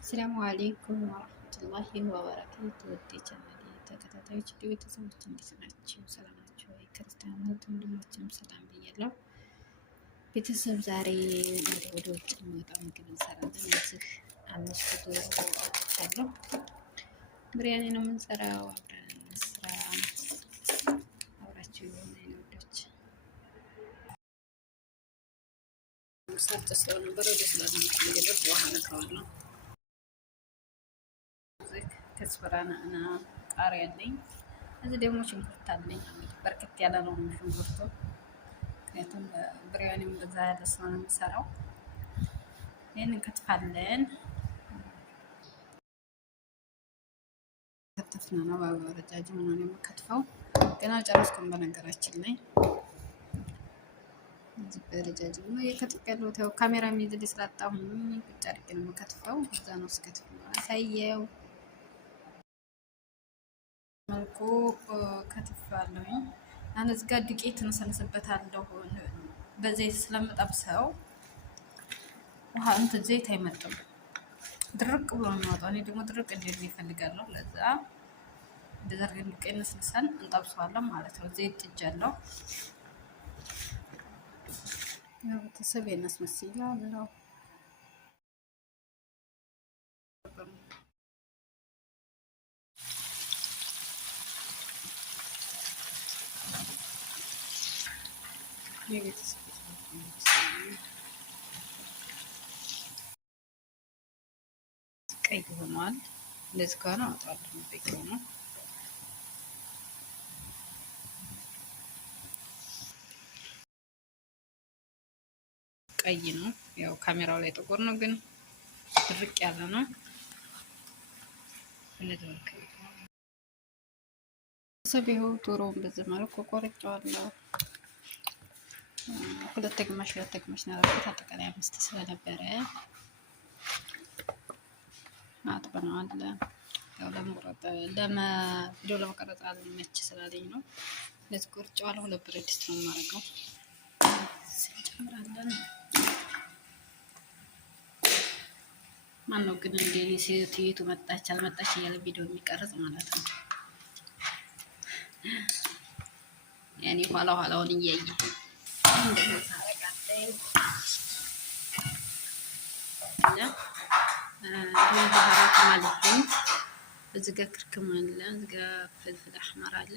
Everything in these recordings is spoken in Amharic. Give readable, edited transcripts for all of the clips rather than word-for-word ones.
አሰላሙ አሌይኩም ወረህመቱላሂ ወበረካቱ። ውድ ቻናሌ ተከታታዮች ቤተሰቦች እንዴት ናቸው? ሰላም ናቸው ወይ? ክርስቲያኖች ወንድሞችም ሰላም ብያለሁ። ቤተሰብ ዛሬ ወደ ውጭ የሚወጣ ምግብ እንሰራለን። እዚህ 5 ዶሮ አውጥቻለሁ። ብሪያኒ ነው የምንሰራው። አብረን እንስራ። አብራችሁ የሆነ ወዶች ሰርጥ ስለነበረ ወደ ስለነበረ ውሃ ነካዋለሁ። ከስፈራና እና ቃሪያ አለኝ። እዚህ ደግሞ ሽንኩርት አለኝ። በርከት ያለ ነው ሽንኩርቱ፣ ምክንያቱም ብሪያኒም በዛ ያለ ስለሆነ የምሰራው። ይህን እንከትፋለን። ከተፍና ነው በረጃጅም ነው የምከትፈው። ገና ጨረስኩም። በነገራችን ላይ እዚህ በረጃጅም ነው የከትፍ ያለው። ተው ካሜራ የሚይዝልኝ ስላጣሁኝ ቁጭ አድርጌ ነው የምከትፈው። እዛ ነው ስከትፍ አሳየው መልኩ ከትፋለሁኝ። አሁን እዚህ ጋር ዱቄት እንሰልስበታለሁ። በዘይት ስለምጠብሰው ውሃ እንትን ዘይት አይመጥም፣ ድርቅ ብሎ ነው የሚወጣው። እኔ ደግሞ ድርቅ እንዲል ይፈልጋለሁ። ለዛ እንደዛ አድርገን ዱቄት እንስልሰን እንጠብሰዋለን ማለት ነው። ዘይት ጥጃለሁ። ያው ቤተሰብ ያናስመስያለሁ። ቀይ ሆኗል። እንደዚህ ከሆነ አውጣለሁ። ቀይ ሆኖ ቀይ ነው። ያው ካሜራው ላይ ጥቁር ነው፣ ግን ድርቅ ያለ ነው። ሰቢው ዶሮውን በዚህ መልኩ ቆርጬዋለሁ። ሁለት ግማሽ ነው ያደረኩት። አጠቃላይ 5 ስለነበረ አጥበነዋል። ያው ለመቁረጥ ቪዲዮ ለመቀረጽ አልመች ስላለኝ ነው ለዚህ ቆርጬዋለሁ። 2 ብረት ድስት ነው የማደርገው። እንጨምራለን። ማነው ግን እንደ ሴትይቱ መጣች አልመጣች እያለ ቪዲዮ የሚቀርጽ ማለት ነው። ያኔ ኋላውን እያየ እዚህ ጋ ክርክም አለ፣ እዚህ ጋ ፍልፍል አሕመር አለ።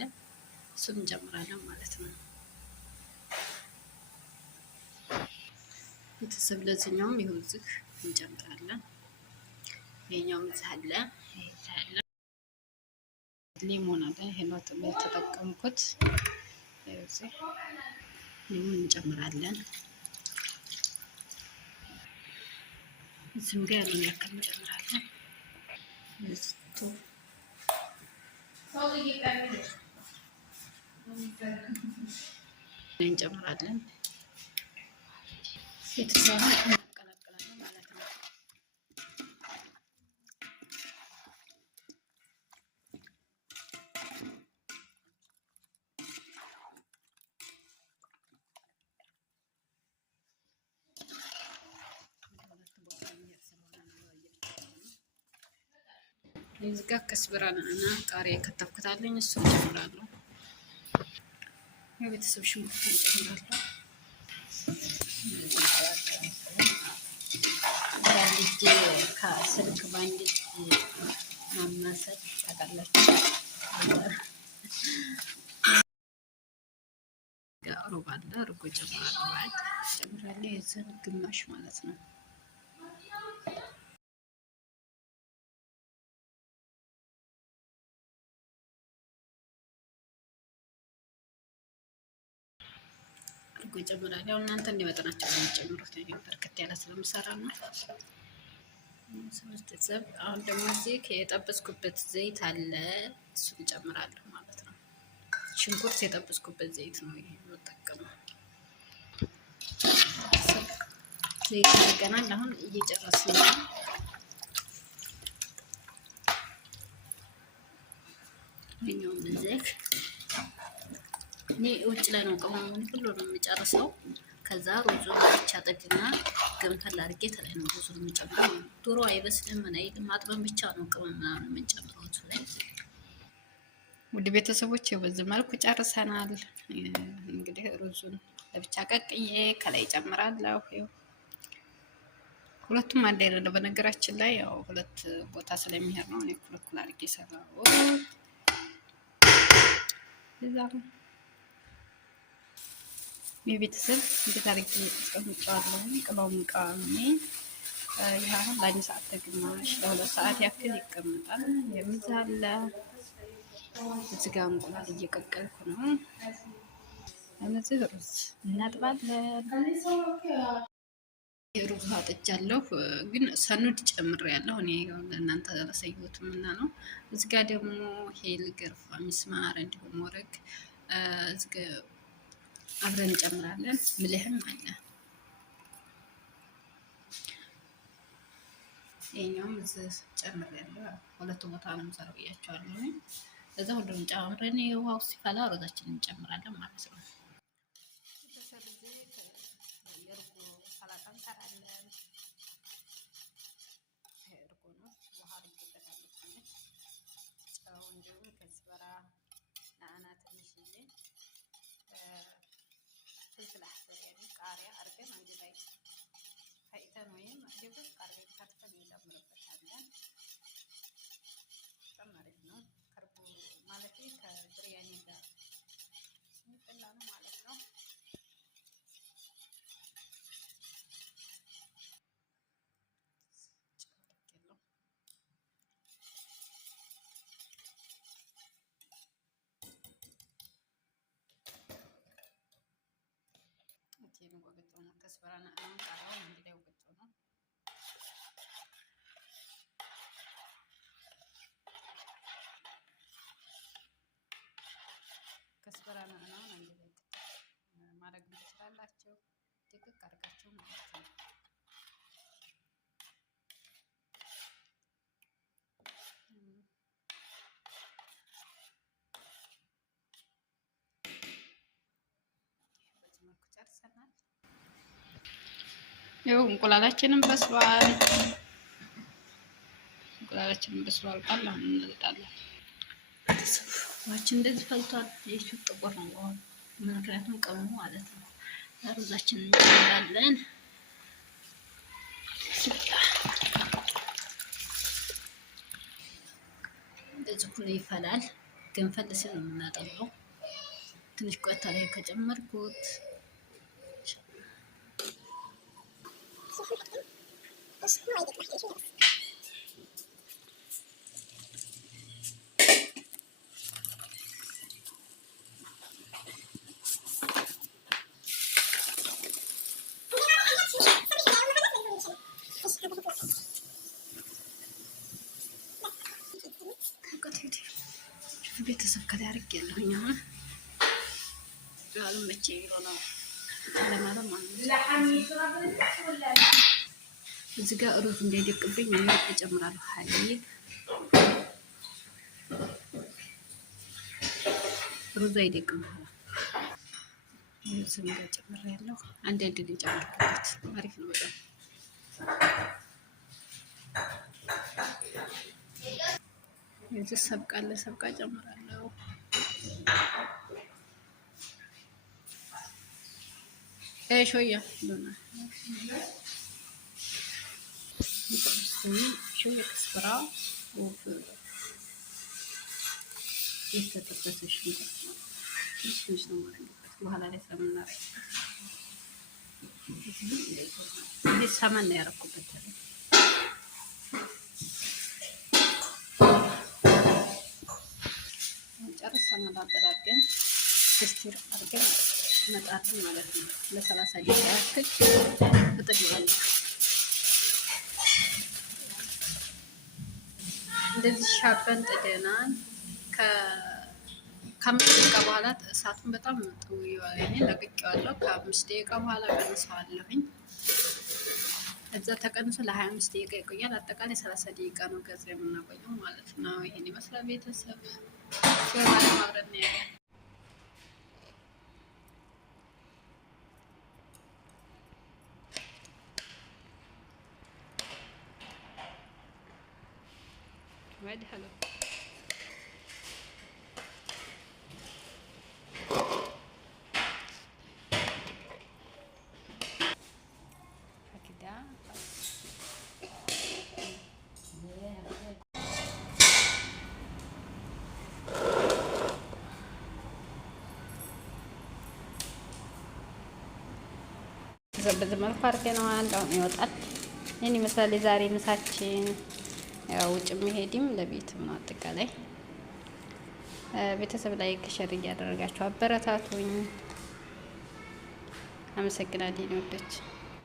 እሱን እንጨምራለን ማለት ነው። ቤተሰብ ለዚህኛውም ይኸው እዚህ እንጨምራለን። ይሄኛውም እዚህ አለ፣ ሊሞን አለ። ይሄን ነው የተጠቀምኩት። እዚህ ሊሞን እንጨምራለን። እዚህም ጋር ያለውን ያክል እንጨምራለን። እንጨምራለን። ቤተሰብ እናቀላቅላለን ማለት ነው። እዚህ ጋር ከስብራና እና ቃሪያ ከተፍኩታለኝ። እሱ እንጨምራለሁ። የቤተሰብ ሽንኩርት እንጨምራለሁ። ከስልክ ባንድ ማማሰል ታውቃላችሁ። ሩብ አለ፣ እርጎ ጨምራለሁ። የዚህ ግማሽ ማለት ነው። እርጎ ጨምራለሁ። ያው እናንተ እንዲመጠናቸው ነው የሚጨምሩት። በርከት ያለ ስለምሰራ ነው። ቤተሰብ አሁን ደግሞ እዚህ የጠበስኩበት ዘይት አለ፣ እሱን እጨምራለሁ ማለት ነው። ሽንኩርት የጠበስኩበት ዘይት ነው ይሄ የምጠቀመው። ዘይት አድርገናል። አሁን እየጨረስን ነው። ይሄኛው እዚህ እኔ ውጭ ላይ ነው ቅመሙን ሁሉ ነው የምጨርሰው። ከዛ ሩዙን ብቻ ጥድና ገንፈል አድርጌ ተላይ ነው ሩዙን የምጨምረው። ዶሮ አይበስልም ምን አይልም፣ አጥበን ብቻ ነው ቅመም ምናምን የምንጨምረው እሱ ላይ። ውድ ቤተሰቦች በዚህ መልኩ ጨርሰናል። እንግዲህ ሩዙን ለብቻ ቀቅዬ ከላይ ጨምራለሁ። ሁለቱም አንድ አይነት ነው በነገራችን ላይ ያው ሁለት ቦታ ስለሚሄድ ነው እኔ እኩል አድርጌ ሰራው። እዛ የቤተሰብ እንዴት አድርጌ አስቀምጫለሁ። ቅመሙ ቃሚ ይሄ አሁን ለአንድ ሰዓት ተግማሽ ለሁለት ሰዓት ያክል ይቀመጣል። የምዛለ እዚህ ጋር እንቁላል እየቀቀልኩ ነው። እነዚህ ሩዝ እናጥባለን። የሩዝ አጥጃለሁ ግን ሰኑድ ጨምሬያለሁ እኔ ለእናንተ አላሳየሁትም እና ነው። እዚህ ጋር ደግሞ ሄል ገርፋ ሚስማር እንዲሁም ወረግ እዚህ ጋር አብረን እንጨምራለን። ምልህም አለ። ይሄኛውም እዚህ ጨምሬያለሁ። ሁለቱ ቦታ ነው የምሰራው ብያቸዋለሁ። እዛ ሁሉንም ጨምረን ውሃው ሲፈላ ሩዛችንን እንጨምራለን ማለት ነው። ፍልፍል አስር ቃሪያ አድርገን አንድ ላይ ፈጭተን ወይም ድብቅ አድርገን ከትፈን እንጨምርበታለን። በጣም አሪፍ ነው። ከርቦ ማለት ከብሪያኒ ጋር የሚበላ ነው ማለት ነው። ወቅቱ ነው ከስበራና ቃሪያውን አንድ ላይ ወቅቱ ነው። ከስበራና አንድ ላይ ማድረግ ትችላላችሁ። ድቅቅ አድርጋችሁ ማለት ነው። በዚህ መልኩ ጨርሰናል። ይኸው እንቁላላችንን በስሏል። እንቁላላችንን በስሏል። ቃል አሁን እንልጣለን። ዋችን እንደዚህ ፈልቷል። ይሄ ጥቁር ነው ምክንያቱም ቅመሙ ማለት ነው። ሩዛችንን እንጨምራለን። እንደዚህ ሁሉ ይፈላል። ገንፈል ሲል ነው የምናጠለው። ትንሽ ቆይታ ላይ ከጨመርኩት ቤተሰብ ከላይ አድርጌያለሁኝ። አሁን ያልመቼ ብሎ ነው ለማለት ማለት ነው። እዚህ ጋር ሩዝ እንዳይደቅብኝ እኔ እጨምራለሁ ሀሊብ። ሩዝ አይደቅም። እዚህ ጋር ጨምሬያለሁ። አንድ ልጨምርበት። አሪፍ ነው በጣም። እዚህ ሰብቃለ ሰብቃ ጨምራለሁ። ሾያ شوية كزبرة የተጠበሰ ሽንኩርት ነው። ትንሽ ነው የማደርግበት። በኋላ ላይ ስለምናረግ ይሄ ሰመን ነው ያደረኩበት። ጨርሰናል። አደራገን ስቲር አድርገን መጣትን ማለት ነው። ለ30 ደቂቃ ያክል እጥደዋለሁ። እንደዚህ ሻበን ጥደናል። ከ5 ደቂቃ በኋላ እሳቱን በጣም እኔ ለቅቄዋለሁ። ከ5 ደቂቃ በኋላ ቀንሰዋለሁኝ። እዛ ተቀንሶ ለ25 ደቂቃ ይቆያል። አጠቃላይ 30 ደቂቃ ነው ገዝ የምናቆየው ማለት ነው። ይሄን ይመስላል ቤተሰብ ሲሆን አብረን ያለ مدحلو هكذا በዚህ መልኩ አድርገነዋል። አሁን ይወጣል። ይህን ይመስላል የዛሬ ምሳችን። ያው ውጭ የሚሄድም ለቤትም ነው። አጠቃላይ ቤተሰብ ላይ ሸር እያደረጋችሁ አበረታቱኝ። አመሰግናለሁ ወዶች።